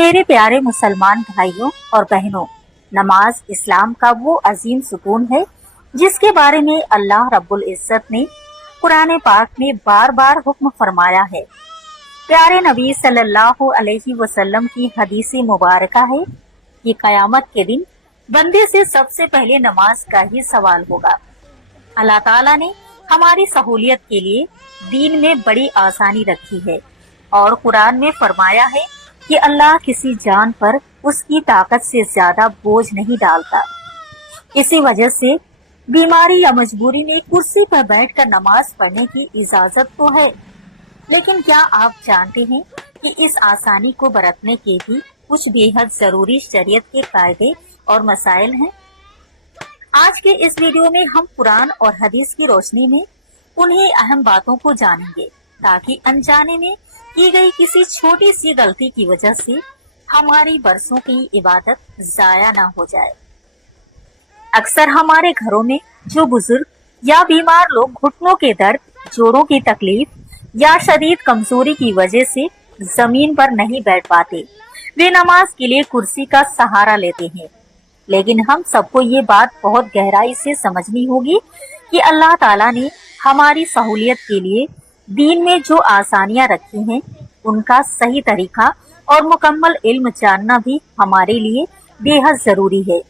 मेरे प्यारे मुसलमान भाइयों और बहनों, नमाज इस्लाम का वो अजीम सुकून है जिसके बारे में अल्लाह रब्बुल इज्जत ने कुरान पाक में बार बार हुक्म फरमाया है। प्यारे नबी सल्लल्लाहु अलैहि वसल्लम की हदीस मुबारका है कि कयामत के दिन बंदे से सबसे पहले नमाज का ही सवाल होगा। अल्लाह ताला ने हमारी सहूलियत के लिए दीन में बड़ी आसानी रखी है और कुरान में फरमाया है कि अल्लाह किसी जान पर उसकी ताकत से ज्यादा बोझ नहीं डालता। इसी वजह से बीमारी या मजबूरी में कुर्सी पर बैठकर नमाज पढ़ने की इजाजत तो है, लेकिन क्या आप जानते हैं कि इस आसानी को बरतने के भी कुछ बेहद जरूरी शरीयत के कायदे और मसाइल हैं। आज के इस वीडियो में हम कुरान और हदीस की रोशनी में उन्हीं अहम बातों को जानेंगे ताकि अनजाने में की गई किसी छोटी सी गलती की वजह से हमारी बरसों की इबादत जाया ना हो जाए। अक्सर हमारे घरों में जो बुजुर्ग या बीमार लोग घुटनों के दर्द, जोड़ों की तकलीफ या शदीद कमजोरी की वजह से जमीन पर नहीं बैठ पाते, वे नमाज के लिए कुर्सी का सहारा लेते हैं। लेकिन हम सबको ये बात बहुत गहराई से समझनी होगी कि अल्लाह ताला ने हमारी सहूलियत के लिए दीन में जो आसानियां रखी हैं, उनका सही तरीका और मुकम्मल इल्म जानना भी हमारे लिए बेहद जरूरी है।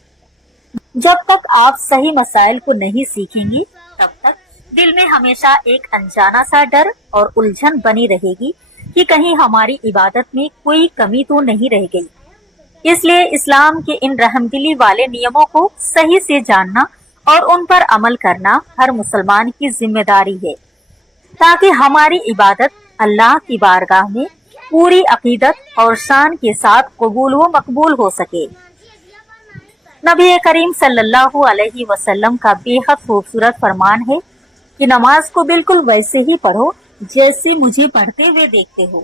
जब तक आप सही मसाइल को नहीं सीखेंगी, तब तक दिल में हमेशा एक अनजाना सा डर और उलझन बनी रहेगी कि कहीं हमारी इबादत में कोई कमी तो नहीं रह गई। इसलिए इस्लाम के इन रहमदिली वाले नियमों को सही से जानना और उन पर अमल करना हर मुसलमान की जिम्मेदारी है, ताकि हमारी इबादत अल्लाह की बारगाह में पूरी अकीदत और शान के साथ कबूल व मकबूल हो सके। नबी करीम सल्लल्लाहु अलैहि वसल्लम का बेहद खूबसूरत फरमान है कि नमाज को बिल्कुल वैसे ही पढ़ो जैसे मुझे पढ़ते हुए देखते हो।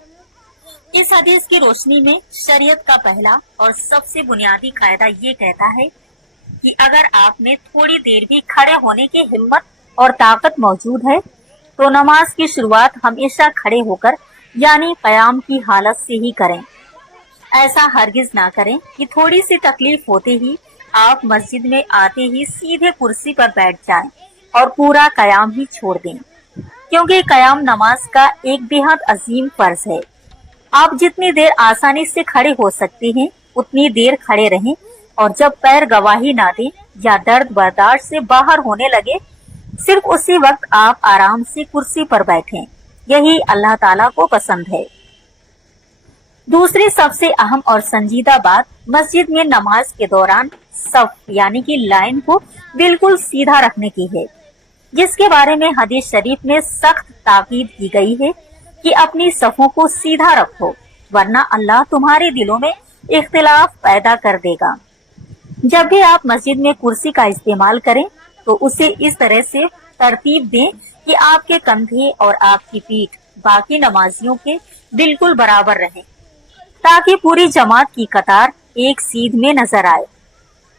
इस हदीस की रोशनी में शरीयत का पहला और सबसे बुनियादी कायदा ये कहता है कि अगर आप में थोड़ी देर भी खड़े होने की हिम्मत और ताकत मौजूद है तो नमाज की शुरुआत हमेशा खड़े होकर यानी कयाम की हालत से ही करें। ऐसा हरगिज ना करें कि थोड़ी सी तकलीफ होते ही आप मस्जिद में आते ही सीधे कुर्सी पर बैठ जाएं और पूरा कयाम ही छोड़ दें, क्योंकि कयाम नमाज का एक बेहद अजीम फर्ज है। आप जितनी देर आसानी से खड़े हो सकते हैं उतनी देर खड़े रहें और जब पैर गवाही ना दें या दर्द बर्दाश्त से बाहर होने लगे, सिर्फ उसी वक्त आप आराम से कुर्सी पर बैठें। यही अल्लाह ताला को पसंद है। दूसरी सबसे अहम और संजीदा बात मस्जिद में नमाज के दौरान सफ यानी कि लाइन को बिल्कुल सीधा रखने की है, जिसके बारे में हदीस शरीफ में सख्त ताकीद की गई है कि अपनी सफों को सीधा रखो, वरना अल्लाह तुम्हारे दिलों में इख्तिलाफ पैदा कर देगा। जब भी आप मस्जिद में कुर्सी का इस्तेमाल करें तो उसे इस तरह से तरतीब दें कि आपके कंधे और आपकी पीठ बाकी नमाजियों के बिल्कुल बराबर रहें, ताकि पूरी जमात की कतार एक सीध में नजर आए।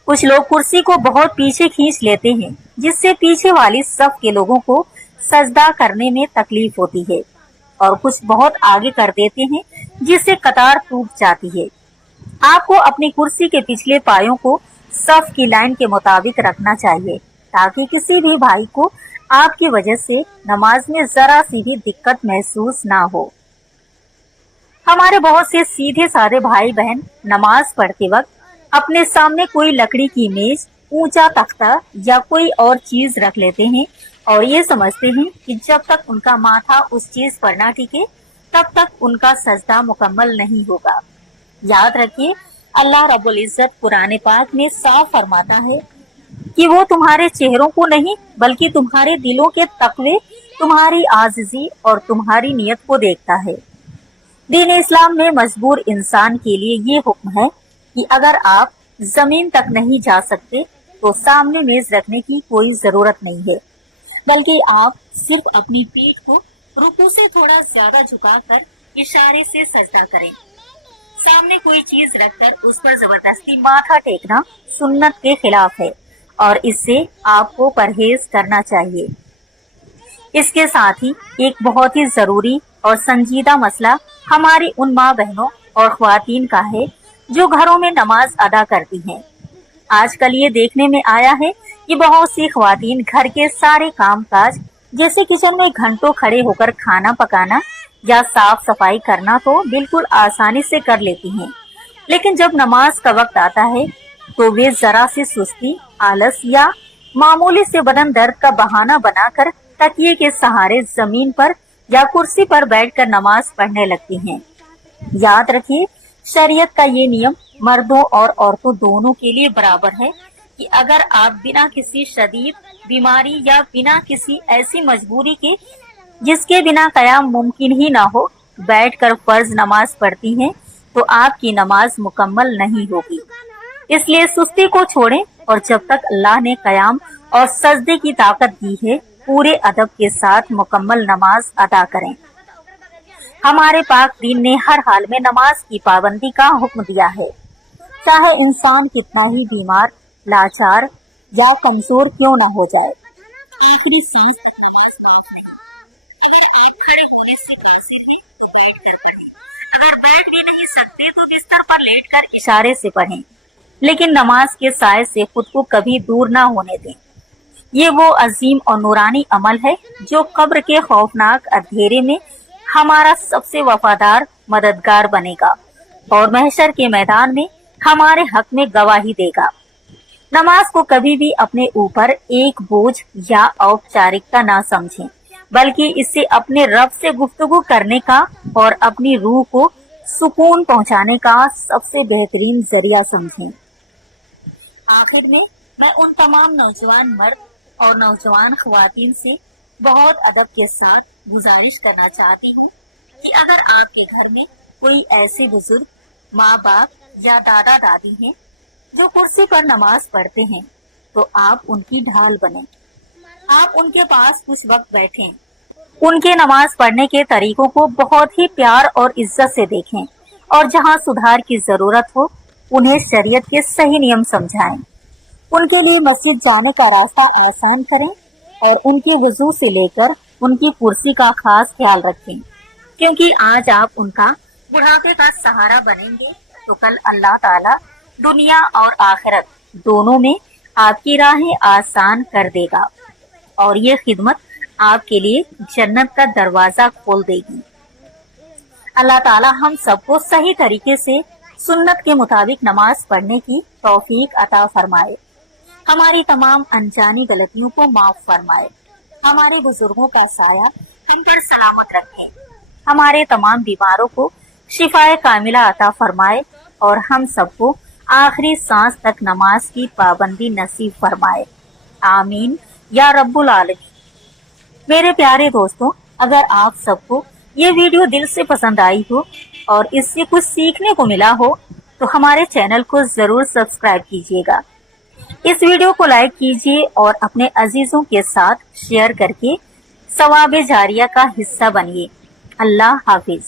कुछ लोग कुर्सी को बहुत पीछे खींच लेते हैं, जिससे पीछे वाली सफ के लोगों को सजदा करने में तकलीफ होती है, और कुछ बहुत आगे कर देते हैं, जिससे कतार टूट जाती है। आपको अपनी कुर्सी के पिछले पायों को सफ की लाइन के मुताबिक रखना चाहिए, ताकि किसी भी भाई को आपकी वजह से नमाज में जरा सी भी दिक्कत महसूस ना हो। हमारे बहुत से सीधे साधे भाई बहन नमाज पढ़ते वक्त अपने सामने कोई लकड़ी की मेज, ऊंचा तख्ता या कोई और चीज रख लेते हैं और ये समझते हैं कि जब तक उनका माथा उस चीज पर ना टिके तब तक उनका सजदा मुकम्मल नहीं होगा। याद रखिए, अल्लाह रब्बुल इज्जत कुरान पाक में साफ फरमाता है कि वो तुम्हारे चेहरों को नहीं बल्कि तुम्हारे दिलों के तकवे, तुम्हारी आजिज़ी और तुम्हारी नियत को देखता है। दीन इस्लाम में मजबूर इंसान के लिए ये हुक्म है कि अगर आप जमीन तक नहीं जा सकते तो सामने मेज रखने की कोई जरूरत नहीं है, बल्कि आप सिर्फ अपनी पीठ को रुकू से थोड़ा ज्यादा झुकाकर इशारे से सजदा करें। सामने कोई चीज रखकर उस पर जबरदस्ती माथा टेकना सुन्नत के खिलाफ है और इससे आपको परहेज करना चाहिए। इसके साथ ही एक बहुत ही जरूरी और संजीदा मसला हमारी उन माँ बहनों और ख्वातीन का है जो घरों में नमाज अदा करती हैं। आजकल ये देखने में आया है कि बहुत सी ख्वातीन घर के सारे काम काज जैसे किचन में घंटों खड़े होकर खाना पकाना या साफ सफाई करना तो बिल्कुल आसानी से कर लेती हैं, लेकिन जब नमाज का वक्त आता है तो वे जरा सी सुस्ती, आलस या मामूली से बदन दर्द का बहाना बनाकर तकिए के सहारे जमीन पर या कुर्सी पर बैठकर नमाज पढ़ने लगती हैं। याद रखिए, शरीयत का ये नियम मर्दों और औरतों दोनों के लिए बराबर है कि अगर आप बिना किसी शदीद बीमारी या बिना किसी ऐसी मजबूरी के जिसके बिना कयाम मुमकिन ही ना हो बैठकर फर्ज नमाज पढ़ती हैं तो आपकी नमाज मुकम्मल नहीं होगी। इसलिए सुस्ती को छोड़ें और जब तक अल्लाह ने कयाम और सजदे की ताकत दी है पूरे अदब के साथ मुकम्मल नमाज अदा करें। हमारे पाक दीन ने हर हाल में नमाज की पाबंदी का हुक्म दिया है, चाहे इंसान कितना ही बीमार, लाचार या कमजोर क्यों न हो जाए। आखिरी सांस तक नमाज काफी है। अगर आप खड़े होने से कासिर हैं तो बैठकर पढ़ें। अगर बैठ भी नहीं सकते तो बिस्तर पर लेटकर इशारे से पढ़ें, लेकिन नमाज के साए से खुद को कभी दूर ना होने दें। ये वो अजीम और नूरानी अमल है जो कब्र के खौफनाक अंधेरे में हमारा सबसे वफादार मददगार बनेगा और महशर के मैदान में हमारे हक में गवाही देगा। नमाज को कभी भी अपने ऊपर एक बोझ या औपचारिकता ना समझें, बल्कि इसे अपने रब से गुफ्तगू करने का और अपनी रूह को सुकून पहुंचाने का सबसे बेहतरीन जरिया समझें। आखिर में मैं उन तमाम नौजवान मर्द और नौजवान ख्वातीन से बहुत अदब के साथ गुजारिश करना चाहती हूँ कि अगर आपके घर में कोई ऐसे बुजुर्ग माँ बाप या दादा दादी हैं जो कुर्सी पर नमाज पढ़ते हैं तो आप उनकी ढाल बने। आप उनके पास कुछ वक्त बैठें, उनके नमाज पढ़ने के तरीकों को बहुत ही प्यार और इज्जत से देखें और जहाँ सुधार की जरूरत हो उन्हें शरीयत के सही नियम समझाएं। उनके लिए मस्जिद जाने का रास्ता आसान करें और उनके वजू से लेकर उनकी कुर्सी का खास ख्याल रखें, क्योंकि आज आप उनका बुढ़ापे का सहारा बनेंगे तो कल अल्लाह ताला दुनिया और आखिरत दोनों में आपकी राहें आसान कर देगा और ये खिदमत आपके लिए जन्नत का दरवाजा खोल देगी। अल्लाह ताला हम सबको सही तरीके से सुन्नत के मुताबिक नमाज पढ़ने की तौफीक अता फरमाए, हमारी तमाम अनजानी गलतियों को माफ फरमाए, हमारे बुजुर्गों का साया हम पर सलामत रखे, हमारे तमाम बीमारों को शिफाए कामिला अता फरमाए और हम सबको आखिरी सांस तक नमाज की पाबंदी नसीब फरमाए। आमीन या रब्बुल आलमीन। मेरे प्यारे दोस्तों, अगर आप सबको ये वीडियो दिल से पसंद आई हो और इससे कुछ सीखने को मिला हो तो हमारे चैनल को जरूर सब्सक्राइब कीजिएगा। इस वीडियो को लाइक कीजिए और अपने अजीजों के साथ शेयर करके सवाब जारिया का हिस्सा बनिए। अल्लाह हाफिज।